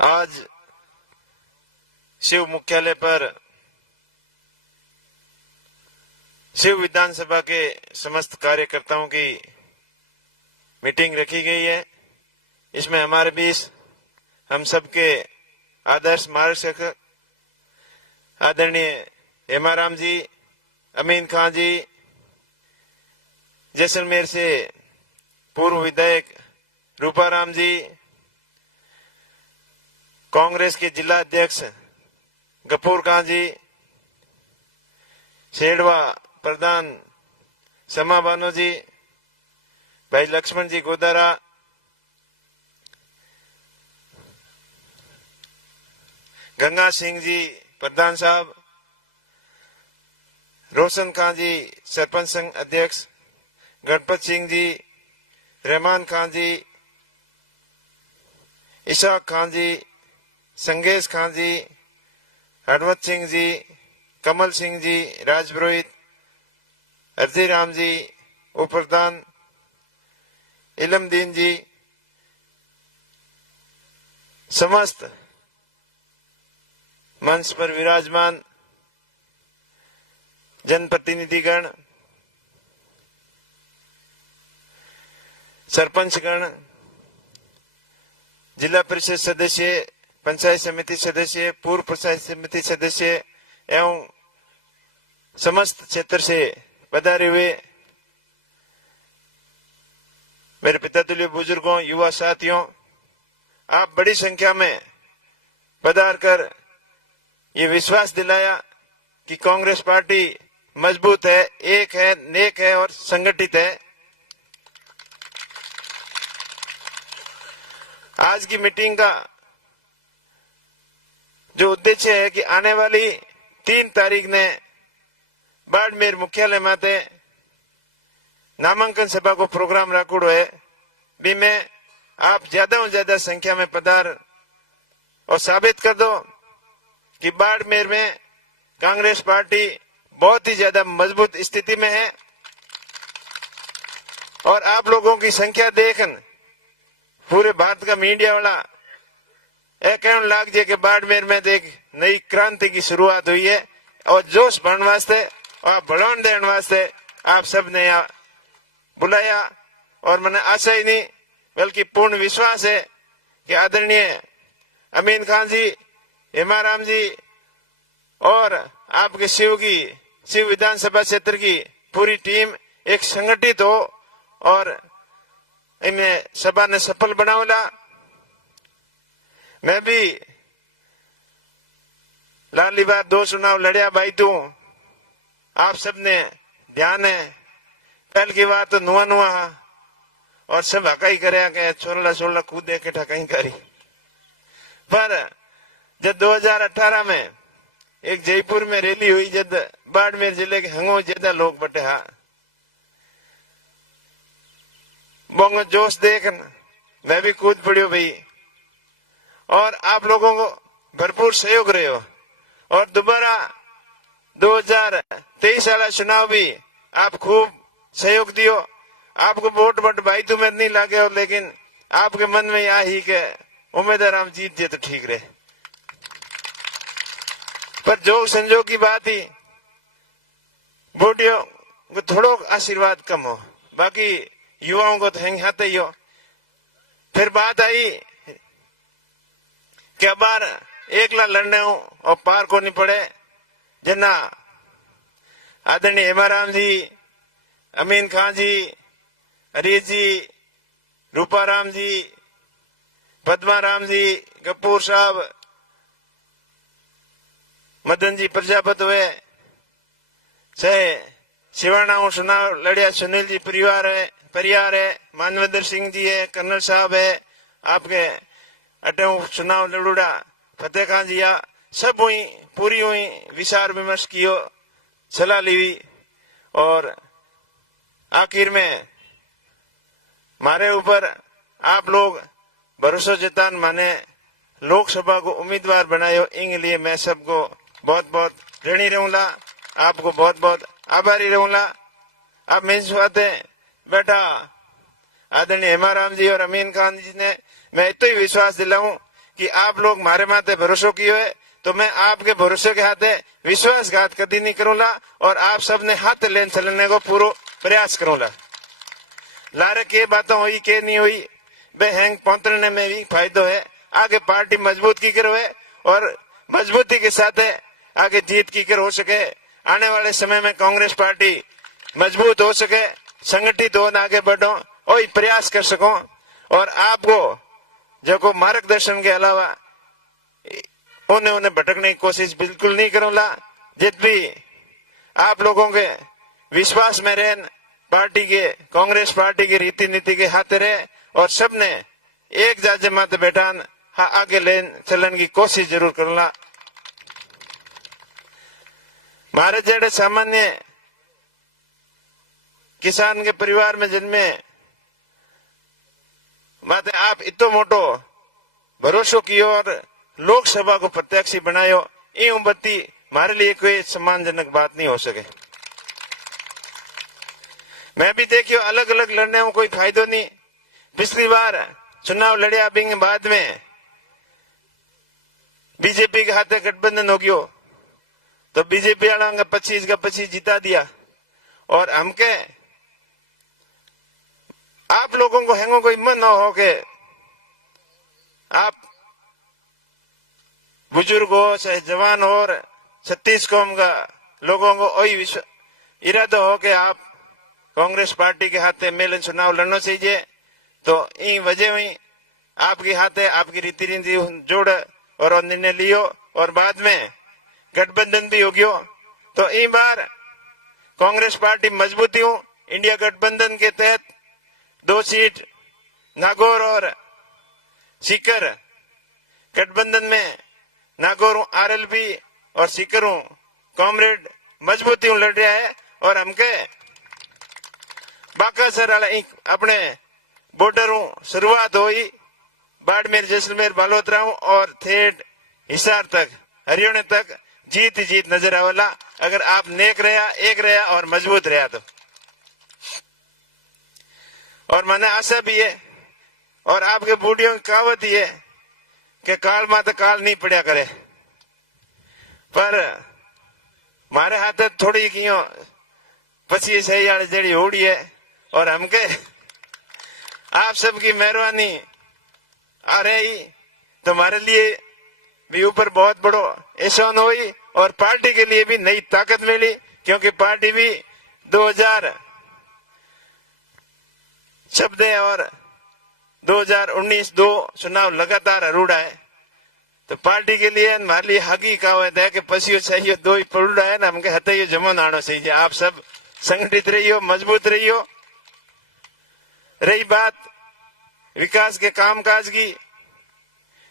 आज शिव मुख्यालय पर शिव विधानसभा के समस्त कार्यकर्ताओं की मीटिंग रखी गई है। इसमें हमारे बीच हम सबके आदर्श मार्गदर्शक आदरणीय हेमाराम जी, अमीन खान जी, जैसलमेर से पूर्व विधायक रूपाराम जी, कांग्रेस के जिला अध्यक्ष गफूर खान जी, शेड़वा प्रधान समा बानो जी, भाई लक्ष्मण जी गोदारा, गंगा सिंह जी प्रधान साहब, रोशन खान जी सरपंच संघ अध्यक्ष, गणपत सिंह जी, रहमान खान जी, इशाक खान जी, संगेश खान जी, हरवत सिंह जी, कमल सिंह जी, राजपुरोहित, अर्जीराम जी, उप प्रधान इलमदीन जी, समस्त मंच पर विराजमान जनप्रतिनिधिगण, सरपंचगण, जिला परिषद सदस्य, पंचायत समिति सदस्य, पूर्व पंचायत समिति सदस्य एवं समस्त क्षेत्र से पधारे हुए मेरे पिता तुल्य बुजुर्गों, युवा साथियों, आप बड़ी संख्या में पधार कर ये विश्वास दिलाया कि कांग्रेस पार्टी मजबूत है, एक है, नेक है और संगठित है। आज की मीटिंग का जो उद्देश्य है कि आने वाली 3 तारीख ने बाड़मेर मुख्यालय माते नामांकन सभा को प्रोग्राम रखोड़ो है, भी में आप ज्यादा से ज्यादा संख्या में पधार और साबित कर दो कि बाड़मेर में कांग्रेस पार्टी बहुत ही ज्यादा मजबूत स्थिति में है। और आप लोगों की संख्या देखन पूरे भारत का मीडिया वाला कहने लाग जाए कि बाड़मेर में देख नई क्रांति की शुरुआत हुई है और जोश भरने वास्ते और बढ़ाने देने वास्ते आप सब ने यहाँ बुलाया। और मैंने आशा ही नहीं बल्कि पूर्ण विश्वास है कि आदरणीय अमीन खान जी, हेमाराम जी और आपके शिव विधानसभा क्षेत्र की पूरी टीम एक संगठित हो और इन्हें सभा ने सफल बनावला। मैं भी लाली बार 2 चुनाव लड़िया भाई तू, आप सबने ध्यान है। पहल की बात तो नुआ और सब हकाई करे के छोला कूदे के ठकाई करी। पर जब 2018 में एक जयपुर में रैली हुई, जब बाड़मेर जिले के हंगो ज्यादा लोग बटे, हाँ बोंगो जोश देख मैं भी कूद पड़ियो भाई। और आप लोगों को भरपूर सहयोग रहे हो और दोबारा 2023 वाला चुनाव भी आप खूब सहयोग दियो। आपको वोट भाई तुम्हें नहीं लागे हो, लेकिन आपके मन में यह ही के उम्मीदवार हम जीत दिए तो ठीक रहे। पर जो संजोग की बात ही वोटियों को थोड़ो आशीर्वाद कम हो, बाकी युवाओं को तो हैंग हाथे ही हो। फिर बात आई कि बार एकला लड़ने हो और पार को नहीं पड़े, जना आदरणीय हेमाराम जी, अमीन खान जी, हरीश जी, रूपाराम जी, पद्माराम जी, गफूर साहब, मदन जी प्रजापत हुए, चाहे शिवानाओं चुनाव लड़िया सुनील जी परिवार है, मानवेंद्र सिंह जी है, कर्नल साहब है, आपके अटो चुनाव लड़ूड़ा फतेह खान जी, सब हुई पूरी हुई विचार विमर्श कियो, सलाह ली और आखिर में मारे ऊपर आप लोग भरोसा जतान माने लोकसभा को उम्मीदवार बनायो। इंग लिए मैं सबको बहुत बहुत ऋणी रहूंगा, आपको बहुत बहुत आभारी रहूंगा। अब मेरी बात है बेटा आदरणीय हेमाराम जी और अमीन खान जी ने मैं इतना ही विश्वास दिलाऊं कि आप लोग मारे माथे भरोसा किए है, तो मैं आपके भरोसे के हाथे विश्वासघात कभी नहीं करूंगा और आप सबने हाथ लेन चलने को पूरा प्रयास करूंगा। लारे के बातों हुई के नहीं हुई बे हैंग पहुंचने में भी फायदो है। आगे पार्टी मजबूत की कर है और मजबूती के साथ आगे जीत की कर हो सके। आने वाले समय में कांग्रेस पार्टी मजबूत हो सके, संगठित हो, आगे बढ़ो और प्रयास कर सको। और आपको जो को मार्गदर्शन के अलावा उन्हें भटकने की कोशिश बिल्कुल नहीं करूंगा। जित भी आप लोगों के विश्वास में रहे, पार्टी के कांग्रेस पार्टी की रीति नीति के हाथ रहे और सबने एक जाजे माते बैठान आगे ले चलन की कोशिश जरूर करूंगा। भारत जैसे सामान्य किसान के परिवार में जन्मे माते आप इतो मोटो भरोसो कियो और लोकसभा को प्रत्याशी बनायो, ये उम्बत्ती हमारे लिए कोई सम्मानजनक बात नहीं हो सके। मैं भी देखियो अलग अलग लड़ने में कोई फायदो नहीं। पिछली बार चुनाव लड़े अभी बाद में बीजेपी के हाथे गठबंधन हो गयो, तो बीजेपी वाला 25 का 25 जिता दिया। और हमके आप लोगों को हैंगो कोई मन हो के आप बुजुर्ग हो चाहे जवान हो, 36 कौम का लोगों को वही इरादा हो के आप कांग्रेस पार्टी के हाथे मेलन चुनाव लड़ना चाहिए। तो इन वजह हुई आपके हाथे आपकी रीति नीति जोड़ और निर्णय लियो और बाद में गठबंधन भी हो गयो। तो इन बार कांग्रेस पार्टी मजबूती हूँ, इंडिया गठबंधन के तहत 2 सीट नागौर और सीकर गठबंधन में नागौर आरएलपी और सीकर कॉमरेड मजबूती लड़ रहा है। और हमके बाकासर अपने बॉर्डर शुरुआत हुई बाड़मेर जैसलमेर बालोतरा और थेट हिसार तक हरियाणा तक जीत ही जीत नजर आवेला अगर आप नेक रहा एक रहा और मजबूत रहा तो। और मैंने आशा भी है और आपके बूढ़ियों की कहावत ही है कि काल माता काल नहीं पड़ा करे, पर मारे हाथ थोड़ी कियो पची सही जड़ी होड़ी है। और हमके आप सबकी मेहरबानी आ रही तुम्हारे लिए भी ऊपर बहुत बड़ो एहसान हुई और पार्टी के लिए भी नई ताकत मिली, क्योंकि पार्टी भी 2014 और 2019 2 चुनाव लगातार अरूढ़ा है। तो पार्टी के लिए हमारे लिए हकी कहावत है कि पसियो चाहिए 2 ही पड़ा है ना, हमके हथे जमन आना चाहिए। आप सब संगठित रहियो, मजबूत रहियो। रही बात विकास के कामकाज की,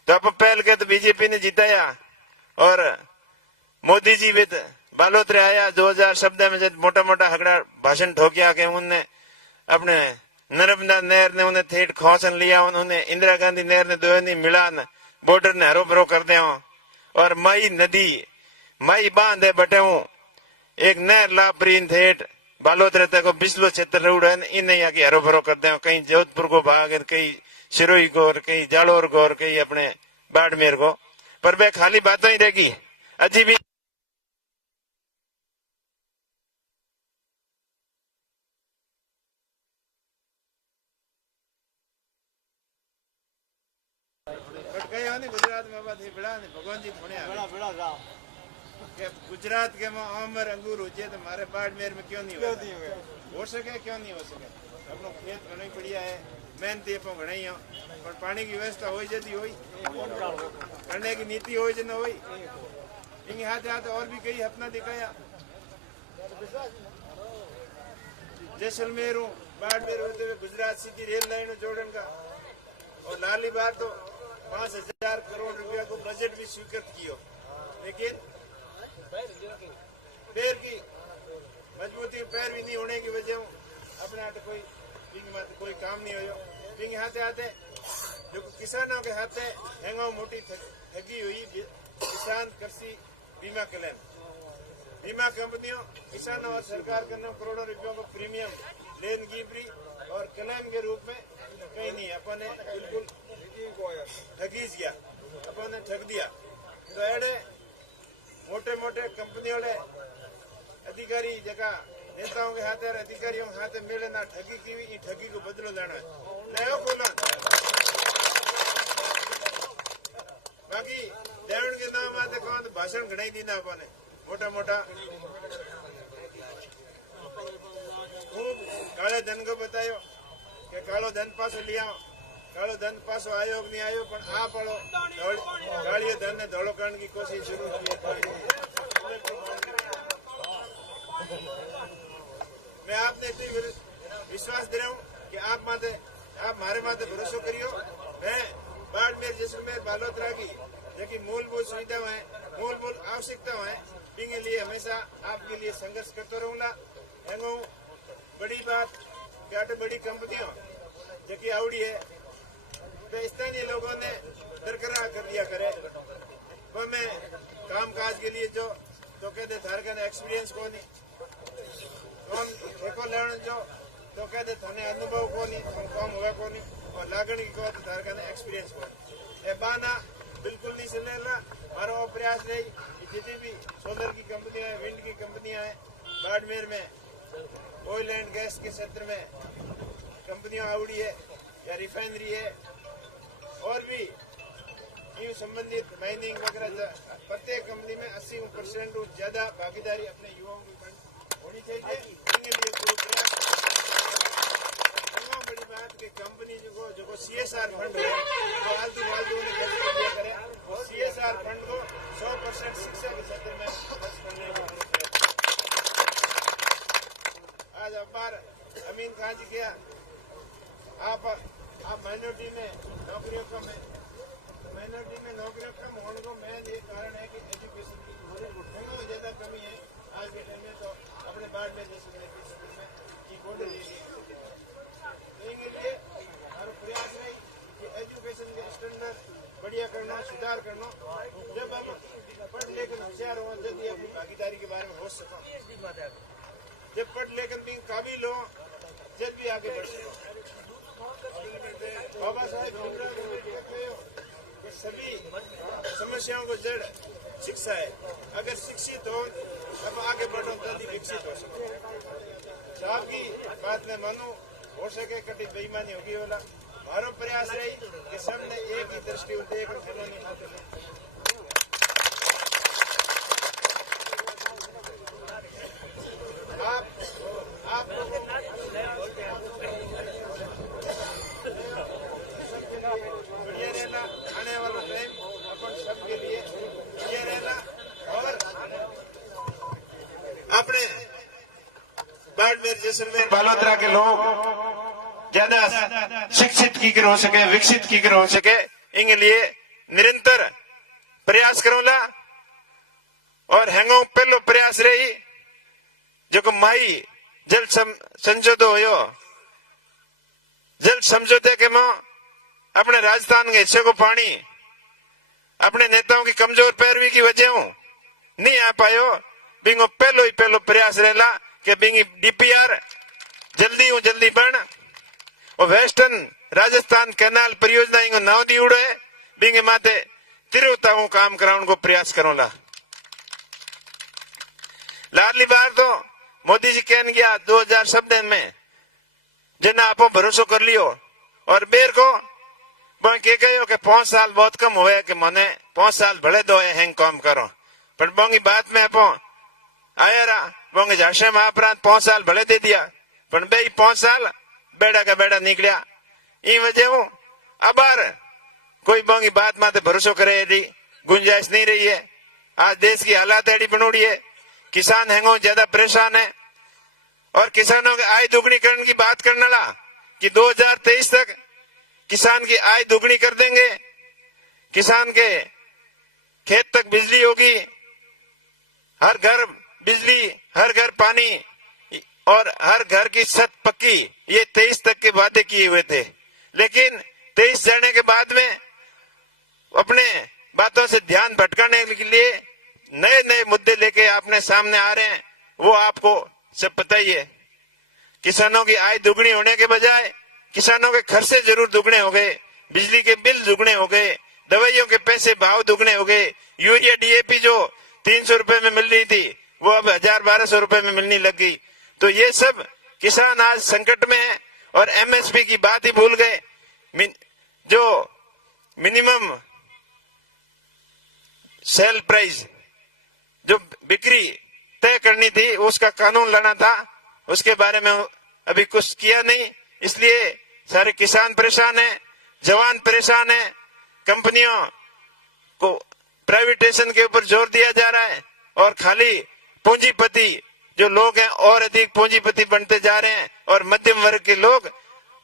तो आप पहल के तो बीजेपी ने जिताया और मोदी जी भी बालोतरे आया 2014 में जब मोटा मोटा हगड़ा भाषण ठोकिया के उनने अपने नर्मदा नहर ने उन्हें थेट खोसन लिया, उन्होंने इंदिरा गांधी नहर ने दोनी मिलान बॉर्डर ने हरो भरो कर दिया और मई नदी मई बांध है बटे एक नहर लाभरीन थेट बालोतरे तक बिस्लो क्षेत्र रोड है इन आगे हरो भरो कर दे। कहीं जोधपुर को भाग, कहीं सिरोही को, कहीं जालोर को और कहीं अपने बाड़मेर को, पर वे खाली बातों ही रहेगी। अजी भी गुजरात में भगवान जी गुजरात के में आमर अंगूर हो तो हमारे बाड़मेर में क्यों नहीं हो सके, क्यों नहीं हो सके। अपनो खेत घना बढ़िया है, मेहनती अपन घना ही पर पानी की व्यवस्था हो जाती हो करने की नीति हो न हो इन हाथ हाथ और भी कई अपना दिखाया। जैसलमेर बाड़मेर होते हुए गुजरात सिटी रेल लाइन जोड़न का और लाली बार तो 5000 करोड़ रुपया को बजट भी स्वीकृत किया, लेकिन पैर की मजबूती पैर भी नहीं होने की वजह अपने हाथ कोई काम नहीं हो। हाथे हाथे जो किसानों के हाथे हैंगो मोटी ठगी हुई किसान कृषि बीमा क्लेम। बीमा कंपनियों किसानों और सरकार करने करोड़ों रुपयों को प्रीमियम लेन गिवरी और क्लेम के रूप में कहीं नहीं अपन ने बिल्कुल ठगी गया। आपने ठग दिया। तो एडे मोटे मोटे कंपनियों अधिकारी जगह नेताओं के हाथ और अधिकारियों के हाथ मिले ना ठगी की हुई ठगी को बदलो लेना नया खोला। बाकी देवण के नाम आते कौन तो भाषण घड़ाई दी ना अपने मोटा मोटा खूब काले धन को बतायो कि कालो धन पासो लिया कालो धन पासो आयोग नहीं आयो पर आप कालिये धन ने धोलो करने की कोशिश शुरू की है। मैं आपने विश्वास दे रहा हूँ कि आप हमारे माते भरोसा करियो। मैं बाड़मेर जैसलमेर बालोतरा की जो मूलभूत सुविधाएं हैं मूलभूत आवश्यकताएं हैं इनके लिए हमेशा आपके लिए संघर्ष करता रहूंगा। एगो बड़ी बात क्या बड़ी कंपनियों जो की आवड़ी है तो स्थानीय लोगों ने दरकरार कर दिया करे वो मैं काम काज के लिए जो तो कहते थारे का एक्सपीरियंस को नहीं कौन ठेको लेने जो तो कहते थाने अनुभव को नहीं काम हुआ को नहीं और लागण की को थारे का एक्सपीरियंस को ए बाना बिल्कुल नहीं चलेगा। हमारा प्रयास रही जितनी भी सोलर की कंपनियां है विंड की कंपनियां हैं बाड़मेर में ऑयल एंड गैस के क्षेत्र में कंपनियां आवड़ी है या रिफाइनरी है और भी यूं संबंधित माइनिंग वगैरह प्रत्येक कंपनी में 80% ज्यादा भागीदारी अपने युवाओं की होनी चाहिए। इनके लिए पूरा प्रयास बड़ी बात कि कंपनी जो CSR फंड है तो फालतू उन्हें खर्च कर दिया करे और CSR फंड को 100% शिक्षा के क्षेत्र में खर्च करने का आज अखबार अमीन खान जी किया आप माइनॉरिटी में नौकरियों कम है माइनॉरिटी में नौकरियों कम होने को मेन ये कारण है कि एजुकेशन की बहुत ज्यादा कमी है आज के टाइम में। तो अपने बाद में जैसे इसके लिए हमारा प्रयास है कि एजुकेशन के स्टैंडर्ड बढ़िया करना सुधार करना जब आप पढ़ लेकर होशियार हो जल्दी अपनी भागीदारी के बारे में हो सको जब पढ़ लेकर भी काबिल हो जब भी आगे बढ़ सको। बाबा साहेब कि सभी समस्याओं को जड़ शिक्षा है। अगर शिक्षित हो तब आगे बढ़ो जल्दी विकसित हो सको। साहब की बात में मानो हो सके कभी बेईमानी होगी वाला हमारा प्रयास रही कि सबने एक ही दृष्टि देख आप बढ़िया रहना आने वाला टाइम अपन सबके लिए बढ़िया रहना और अपने बाड़मेर जैसलमेर बालोतरा के लोग ज्यादा शिक्षित की हो सके विकसित की हो सके इनके लिए निरंतर प्रयास करूंगा। और हैंगो पहलो प्रयास रही जो माई जल संशोधो हो जल समझौते के मां अपने राजस्थान के हिस्से को पानी अपने नेताओं की कमजोर पैरवी की वजह नहीं आ पायो बिंगो पहलो प्रयास रहला कि बिंगी DPR जल्दी बन और वेस्टर्न राजस्थान कैनाल परियोजना इंगो नाव दी उड़े बिंगे माते तिरुताऊ काम कराउन को प्रयास करूंगा। लाडली बार तो मोदी जी कहन गया 2017 में जना आपो भरोसा कर लियो और बेर को के कहो कि 5 साल बहुत कम हुए कि मने 5 साल भले दो हैंग काम करो पर बोंगी बात में आपो आया रहा बोंगे झाशे महाप्रांत 5 साल भले दे दिया पर बे 5 साल बेड़ा का बेड़ा निकलिया इन वजह अबार कोई बोंगी बात माते भरोसा करे यदि गुंजाइश नहीं रही है। आज देश की हालात ऐडी बनोड़ी है किसान हैंगो ज्यादा परेशान है और किसानों की आय दोगुनी करने की बात करने ला कि 2023 तक किसान की आय दोगुनी कर देंगे किसान के खेत तक बिजली होगी हर घर बिजली हर घर पानी और हर घर की छत पक्की ये 23 तक के वादे किए हुए थे लेकिन 23 जाने के बाद में अपने बातों से ध्यान भटकाने के लिए नए नए मुद्दे लेके आपने सामने आ रहे हैं वो आपको सब पता ही है। किसानों की आय दुगनी होने के बजाय किसानों के खर्चे जरूर दुगने हो गए बिजली के बिल दुगने हो गए दवाइयों के पैसे भाव दुगने हो गए। यूरिया डीएपी जो 300 रुपए में मिल रही थी वो अब 1000-1200 रुपए में मिलने लग गई। तो ये सब किसान आज संकट में है और एमएसपी की बात ही भूल गए। जो मिनिमम सेल प्राइस जो बिक्री तय करनी थी उसका कानून लाना था, उसके बारे में अभी कुछ किया नहीं। इसलिए सारे किसान परेशान है, जवान परेशान है। कंपनियों को प्राइवेटाइजेशन के ऊपर जोर दिया जा रहा है और खाली पूंजीपति जो लोग हैं और अधिक पूंजीपति बनते जा रहे हैं और मध्यम वर्ग के लोग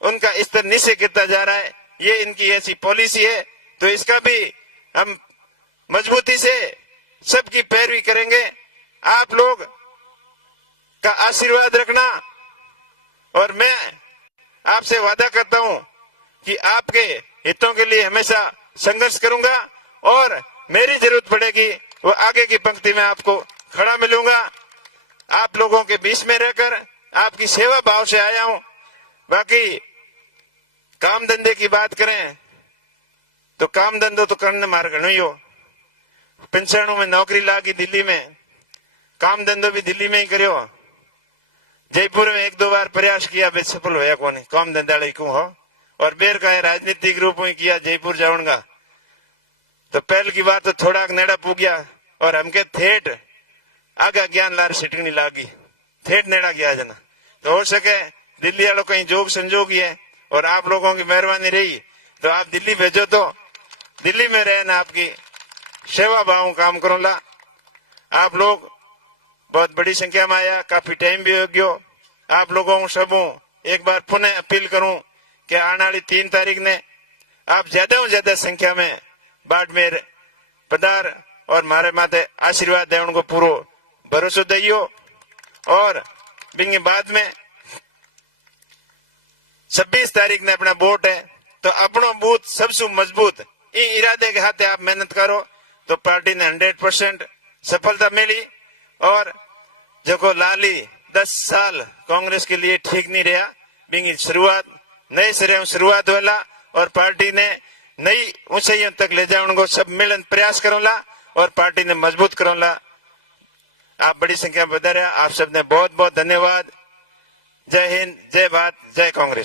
उनका स्तर नीचे गिरता जा रहा है। ये इनकी ऐसी पॉलिसी है। तो इसका भी हम मजबूती से सबकी पैरवी करेंगे। आप लोग का आशीर्वाद रखना और मैं आपसे वादा करता हूं कि आपके हितों के लिए हमेशा संघर्ष करूंगा और मेरी जरूरत पड़ेगी वो आगे की पंक्ति में आपको खड़ा मिलूंगा। आप लोगों के बीच में रहकर आपकी सेवा भाव से आया हूं। बाकी काम धंधे की बात करें तो काम धंधो तो करने मार गणो हो। पेंशनों में नौकरी लागी दिल्ली में, काम धंधो भी दिल्ली में ही करियो। जयपुर में 1-2 बार प्रयास किया, बे सफल होया कोनी काम धंधा क्यों हो। और बेर का राजनीतिक रूप में किया जयपुर जाऊंगा तो पहल की बात तो थोड़ा नेड़ा पू गया और हमके थेट आगे ज्ञान लार सिटकनी लागी, थेट नेड़ा गया जना। तो हो सके दिल्ली वालों कहीं जोग संजोग ही है और आप लोगों की मेहरबानी रही तो आप दिल्ली भेजो तो दिल्ली में रहना, आपकी सेवा भाव काम करूंगा। आप लोग बहुत बड़ी संख्या में आया, काफी टाइम भी हो गयो। आप लोगों को सब एक बार पुनः अपील करूं कि आने वाली 3 तारीख ने आप ज्यादा से ज्यादा संख्या में बाड़मेर पधार और मारे माथे आशीर्वाद दे उनको पूरो भरोसा दियो। और बिंगे बाद में 26 तारीख ने अपना वोट है तो अपनो बूथ सबसे मजबूत इ इरादे के हाथे आप मेहनत करो तो पार्टी ने 100% सफलता मिली। और जो लाली 10 साल कांग्रेस के लिए ठीक नहीं रहा, बिंगी शुरुआत नए सिरे शुरुआत होला और पार्टी ने नई ऊंचाइयों तक ले जाए उनको सब मिलन प्रयास करोला और पार्टी ने मजबूत करोला। आप बड़ी संख्या में बता रहे, आप सबने बहुत बहुत धन्यवाद। जय हिंद, जय भारत, जय कांग्रेस।